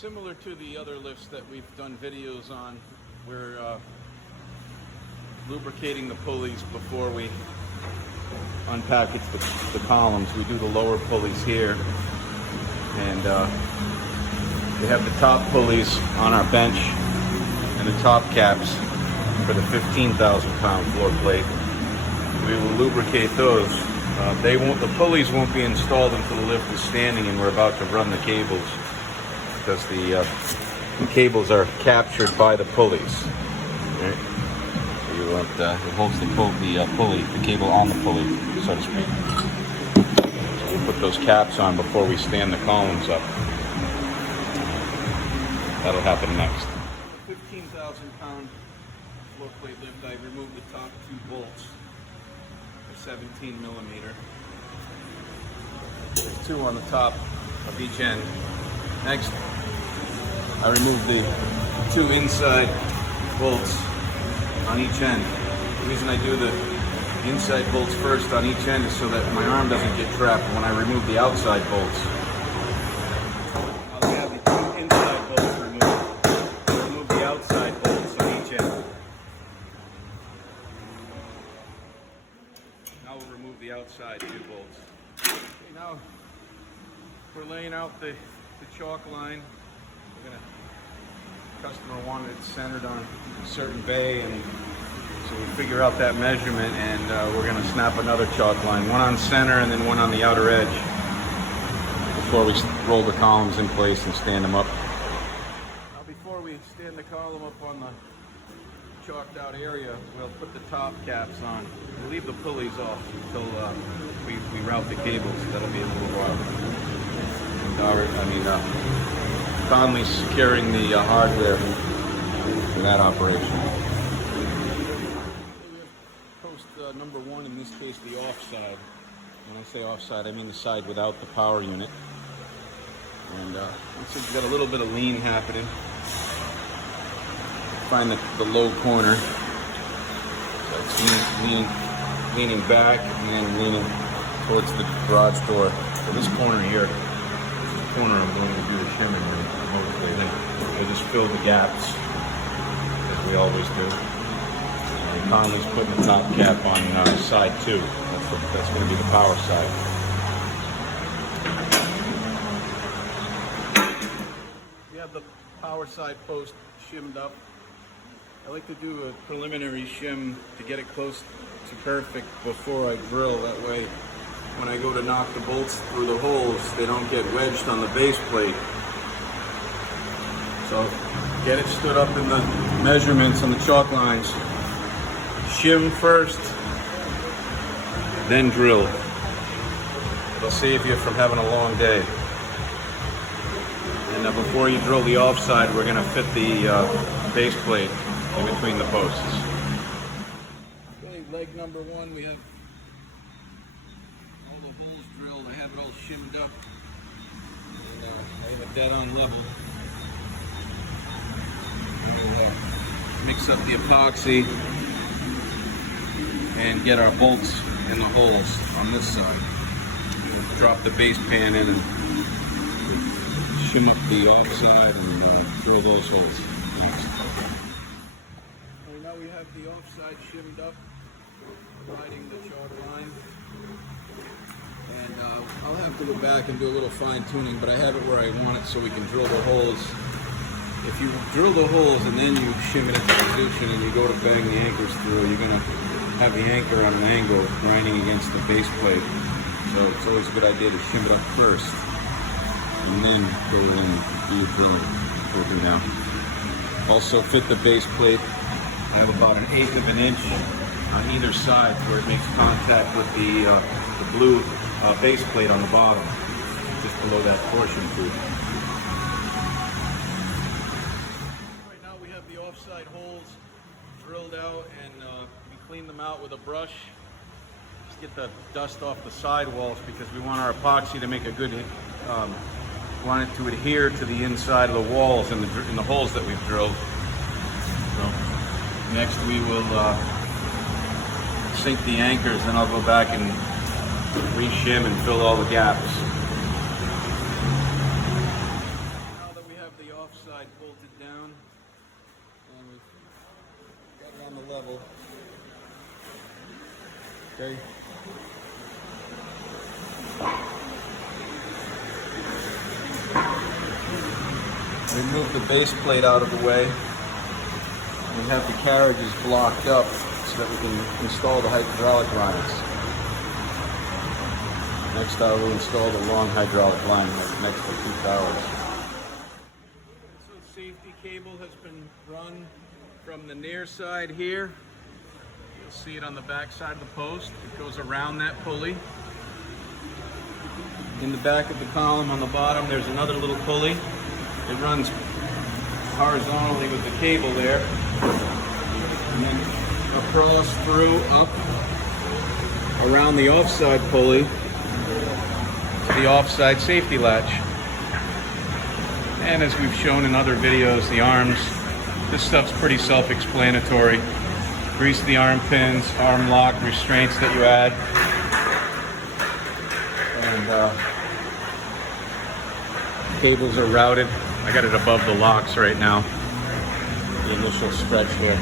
Similar to the other lifts that we've done videos on, we're lubricating the pulleys before we unpackage the columns. We do the lower pulleys here, and we have the top pulleys on our bench and the top caps for the 15,000 pound floor plate. We will lubricate those. The pulleys won't be installed until the lift is standing and we're about to run the cables, because the cables are captured by the pulleys. Right? It holds the pulley, the cable on the pulley, so to speak. So we'll put those caps on before we stand the columns up. That'll happen next. The 15,000 pound floor plate lift, I removed the top 2 bolts. They're 17 millimeter. There's 2 on the top of each end. Next, I removed the 2 inside bolts on each end. The reason I do the inside bolts first on each end is so that my arm doesn't get trapped when I remove the outside bolts. I'll have the 2 inside bolts removed. I'll remove the outside bolts on each end. Now we'll remove the outside 2 bolts. Okay, now we're laying out the chalk line. Customer wanted it centered on a certain bay, and so we figure out that measurement, and we're going to snap another chalk line, one on center and then one on the outer edge, before we roll the columns in place and stand them up. Now before we stand the column up on the chalked out area, we'll put the top caps on. We'll leave the pulleys off until we route the cables. That'll be a little while. Conley securing the hardware for that operation. Post number 1, in this case the offside. When I say offside, I mean the side without the power unit. And looks like we've got a little bit of lean happening. Find the low corner. So it's leaning back and then leaning towards the garage door. So this corner here, I'm going to do the shimming mostly. Then we'll just fill the gaps, as we always do. And Conley's putting the top cap on side 2. That's going to be the power side. We have the power side post shimmed up. I like to do a preliminary shim to get it close to perfect before I drill. That way, when I go to knock the bolts through the holes, they don't get wedged on the base plate. So get it stood up in the measurements on the chalk lines. Shim first, then drill. It'll save you from having a long day. And before you drill the offside, we're going to fit the base plate in between the posts. Okay, leg number 1, we have all the holes drilled. I have it all shimmed up, and I have it dead on level. We'll mix up the epoxy and get our bolts in the holes on this side. We'll drop the base pan in and shim up the offside and drill those holes. Okay, now we have the offside shimmed up, riding the chalk line. And I'll have to go back and do a little fine tuning, but I have it where I want it so we can drill the holes. If you drill the holes and then you shim it into position and you go to bang the anchors through, you're going to have the anchor on an angle grinding against the base plate. So it's always a good idea to shim it up first and then go in and do your drilling. Go through now. Also fit the base plate. I have about 1/8 of an inch on either side where it makes contact with the blue base plate on the bottom, just below that portion too. Right now we have the offside holes drilled out, and we clean them out with a brush. Just get the dust off the side walls, because we want our epoxy to make a good, want it to adhere to the inside of the walls in the holes that we've drilled. So next we will sink the anchors, then I'll go back and re-shim and fill all the gaps. Now that we have the offside bolted down, and we've got it on the level. Okay. Remove the base plate out of the way. We have the carriages blocked up so that we can install the hydraulic lines. Next I will install the long hydraulic line that's next to 2 towers. So the safety cable has been run from the near side here. You'll see it on the back side of the post. It goes around that pulley. In the back of the column on the bottom, there's another little pulley. It runs horizontally with the cable there. And then across through, up, around the offside pulley to the offside safety latch. And as we've shown in other videos, the arms, this stuff's pretty self-explanatory. Grease the arm pins, arm lock, restraints that you add. And cables are routed. I got it above the locks right now. The initial stretch here.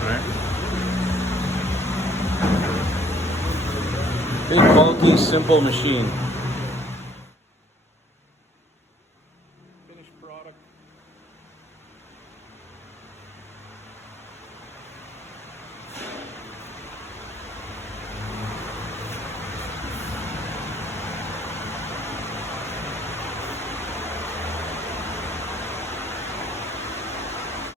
Alright. Big, bulky, simple machine.